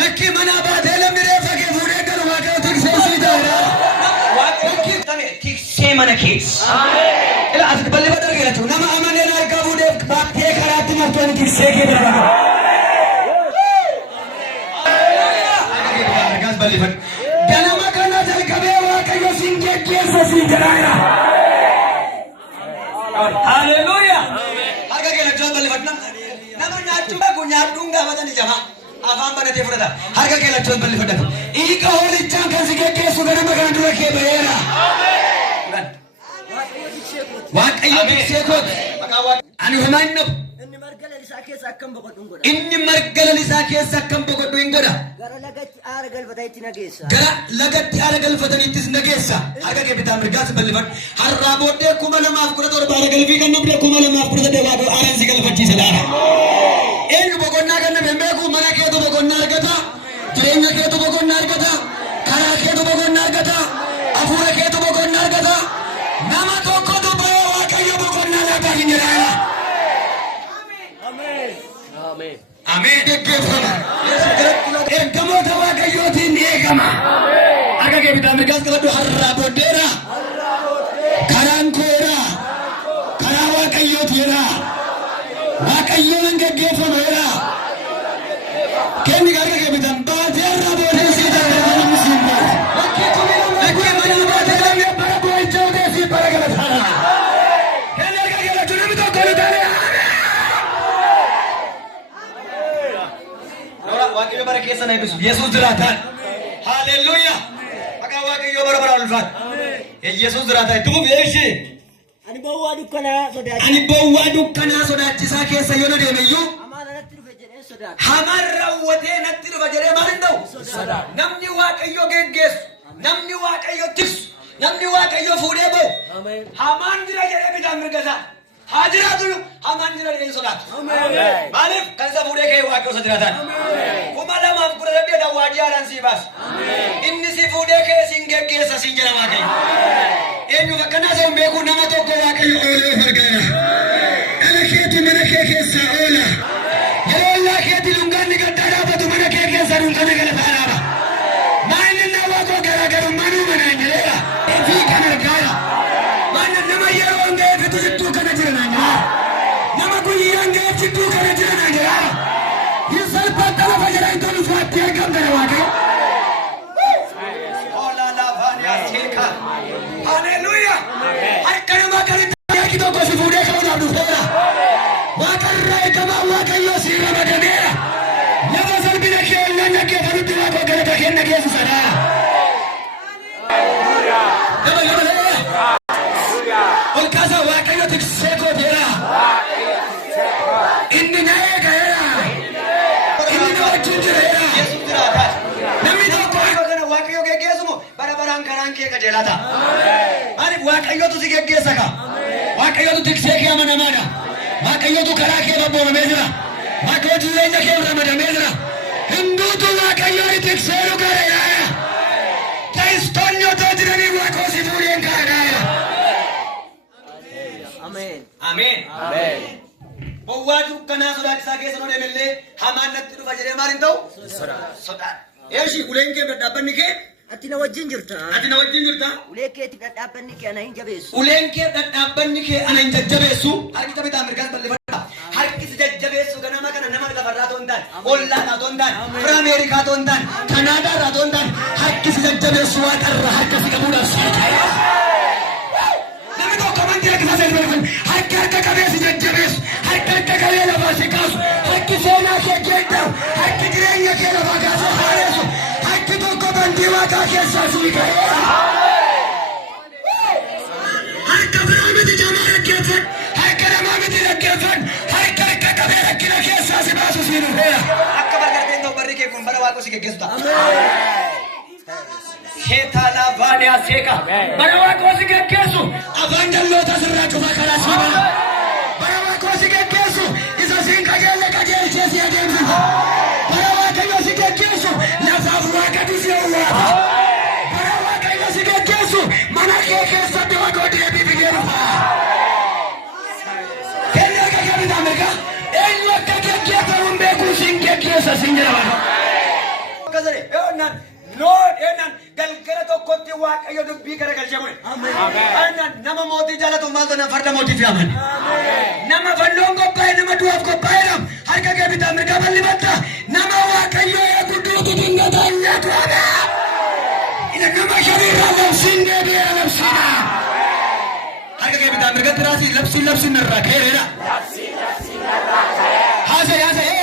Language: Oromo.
Laki mana baatee lamni reeffa kee fuudhee galu waaqayyo tiksee sii ta'eera. Tiksee mana keessa. Ila asitti bal'ifata argina jechuudha. Nama amaneen harkaa fuudhee baattee karaatti martoonni tiksee kee darbata. Ganama kana jalqabee waaqayyo siin geggeessa siin jedhaera. Hallelujah. Harka keellachuu bal'ifadha. Nama nyaachuu beeku nyaadhuun gaafatanii jama. Afaan banatee fudhata. Harka keellachuu bal'ifadha. Hiika hoolichaan kan si geggeessu ganama kana dura kee ba'eera. Waaqayyo tiksee kooti. Ani homaa hin dhabu. Inni margala isaa keessa akkam boqodhu hin godha. Gara lagatti aara galfataniittis nageessa. Harka kee bitaa mirgaas bal'ifadhu. Har'aa booddee 2017 aara galfii kan namni 2018 baaduu aaraan si galfachiisa laata. Eenyu boqonnaa kan namni beeku mana keetu boqonnaa argata. Jireenya keetu boqonnaa argata. Karaa keetu boqonnaa argata. Hafuura keetu boqonnaa argata. Nama tokkotu ba'ee waaqayyo boqonnaa laataa hin jedhaa. Ameen geggeeffama. Ergamoota waaqayyootiin eegama. Harka kee bitaa mirgaas qabadhu. Har'aa booddeera. Karaan koora. Karaa waaqayyootiira. Waaqayyoon geggeeffamaera. Kenni harka kee bitaan baatee har'aa boodee sii ta'eera namni siin baate. Lakkee mana baatee namni bara boo'ichaa utee sii bara galataadha. Kenni harka kee lachuu namni tokko ni taane. Waaqayyo bara keessa na eebbisu. Yesuus jiraataan. Hallelujah. Maqaan waaqayyo bara bara ulfaata. Yesuus jiraataa itti fufi eeshi. Ani bowwaa dukkanaa sodaachisaa keessa yoo deeme iyyuu. Hamaan raawwatee natti dhufa jedhee maal hin ta'u? Namni waaqayyo geggeessu, namni waaqayyo tiksu, namni waaqayyo fuudhee ba'u. Hamaan jira jedhee bitaan mirgasaa. Haa jiraatu hamaan jira jedhee sodaatu. Maaliif kan isa fuudhee ka'e waaqayyo isa jiraataan. 2018 waajjii haaraan sii baasa. Inni si fuudhee ka'e siin geggeessa siin jedha waaqayyo. Eenyu akkanaa isa hin beeku nama tokko waaqayyo oolee fargaara. Dhala keetu mana kee keessaa oola. Yeroo ollaa keetti lungaanni gaddaa dhaabatu mana kee keessaa dunkaana galataa dhaaba. Maanni nama koo garaagarummaa nuu manaan jedheera. Fi kan argaara. Maanna nama yeroo hin ga'eefitu jidduu kana jiran jira. Nama guyyaan ga'eef jidduu kana jiran jira. Hin salphaatti lafa jira hin tolu faatti argamta waaqayyo. Hallelujah. Harka namaa galitti yaaki tokko si fuudhee ka'uudhaaf dhufeera. Waaqarraa eegamaa waaqayyoo si ramadameera. Lafa salphina kee ollaan dhaggeeffanutti waaqoo galata kenna geessisadha. Ol kaasaa waaqayyo tiksee kooteera. Inni na eegaera. Inni na wajjin jireera. Namni tokko kana waaqayyo geggeessumu bara baraan karaan kee qajeelaa ta'a. Maaliif waaqayyotu si geggeessa ka? Waaqayyotu tiksee kee amanamaadha. Waaqayyotu karaa kee babboonamee jira. Waaqayyotu jireenya kee ramadamee jira. Hinduutu waaqayyoo tiksee dhugaadha yaa'e. Kiristoonni otoo jiranii waaqoo si fuudheen kaadhaa'e. Ameen. Bowwaa dukkanaa sodaachisaa keessa noo deemellee hamaan natti dhufa jedhee maal hin ta'u? Sodaadha. Eeshi uleen kee dadhaabbanni kee? Ati na wajjin jirta. Uleen kee dadhaabbanni kee ana hin jabeessu. Uleen kee dadhaabbanni kee ana hin jajjabeessu. Harki taphata mirgaas bal'ifadha. Harki si jajjabeessu ganama kana nama lafarraa ta'uu hin taane, ollaadhaa ta'uu hin taane, fira Ameerikaa ta'uu hin taane, Kanaadaarraa ta'uu hin taane, harki si jajjabeessu waaqarraa harka si qabuudhaaf si jajjabeessu. Namni tokko amantii rakkisaa seetu bal'ifadha. Harki harka qabee si jajjabeessu. Harki harka qabee lafaa si kaasu. Harki seenaa kee geeddaru. Harki jireenya kee lafaa kaasee haareessu. Harki tokko bantii waaqaa keessaa si ga'eera. Harka biraa miti jamaa dhaggeeffadhu. Harka namaa miti dhaggeeffadhu. Harka harka qabee rakkina keessaa si baasu si dhufeera. Akka bargarteen ta'u barri kee kun bara waaqoo si geggeessu ta'a. Sheetala baadiyyaa seeqa. Bara waaqoo si geggeessu afaan jalloota sirraa cufaa karaa si bana. Bara waaqoo si geggeessu isa siin qajeelle qajeelchee si adeemsisa. Bara waaqayyo si geggeessu lafaaf waaqatu si owwaata. Bara waaqayyo si geggeessu mana kee keessatti waaqoo deebii fi geerufa. Kenni akka kamiidhaan mirga eenyu akka geggeeffamu hin beeku siin geggeessa siin jedhama. akkasare eonan Lord enan galgala tokkotti waaqayyo dubbii gara galchame amen nama mootii jaalatu maaltu nama farda mootii fi amen nama fannoon qophaa'e nama du'aaf qophaa'e harka kee bitaa mirga bal'ifata nama waaqayyo eeguutu dingataayyatu ina nama shariira labsiin deebi'ee labsiina harka kee bitaa mirga tiraasii labsiin narraa ka'eera haase